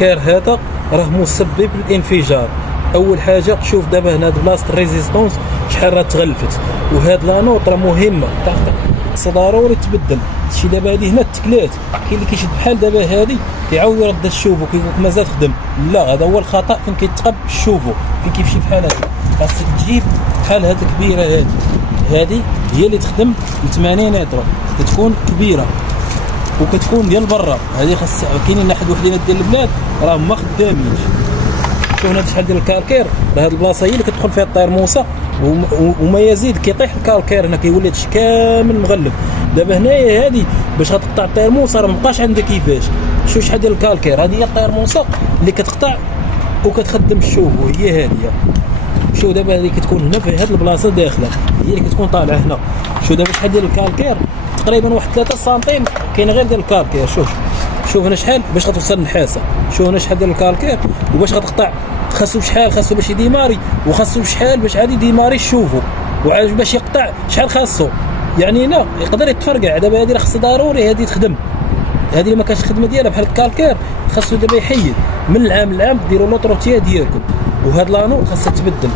الكالكير هذا راه مسبب للانفجار. اول حاجه شوف دابا هنا بلاصه الريزيستونس شحال راه تغلفت، وهاد لانوط راه مهمه خص ضروري تبدل. شي دابا هذه هنا التكلات كاين اللي كيشد بحال دابا هذه كيعاود يرد الشوفو كيقول لك مازال خدم. لا، هذا هو الخطا فين كيتقب الشوفو فين كيمشي بحال هكا. خاصك تجيب بحال هاد الكبيره هذه هي اللي تخدم ل 80 متر، كتكون كبيره وكتكون ديال برا. هذه خاص كاينين واحد وحدين ديال البلاد راهم ما خدامينش. شوف هنا شحال ديال الكالكير، راه هاد البلاصه هي اللي كتدخل فيها الطير موسى وما يزيد كيطيح الكالكير هنا كيولي هادشي كامل مغلف. دابا هنايا هذه باش غتقطع الطير موسى راه مابقاش عندها كيفاش. شوف شحال ديال الكالكير، هذه هي الطير موسى اللي كتقطع وكتخدم الشوفو، هي هذه. شوف دابا هذه كتكون هنا في هاد البلاصه داخله، هي اللي كتكون طالعه هنا. شوف دابا شحال ديال الكالكير، تقريبا واحد 3 سنتيم كاين غير ديال الكالكير. شوف هنا شحال باش غتوصل النحاسه. شوف هنا شحال ديال الكالكير، وباش غتقطع خاصو شحال، خاصو باش يديماري، وخاصو شحال باش عادي يديماري الشوفو، وعاد باش يقطع شحال خاصو. يعني هنا يقدر يتفرقع. دابا هذه راه خصها ضروري هذه تخدم، هذه اللي ما كانش الخدمه ديالها بحال الكالكير خاصو دابا يحيد من العام لعام ديروا لوطروتيه ديالكم. وهاد لانو خاصها تبدل.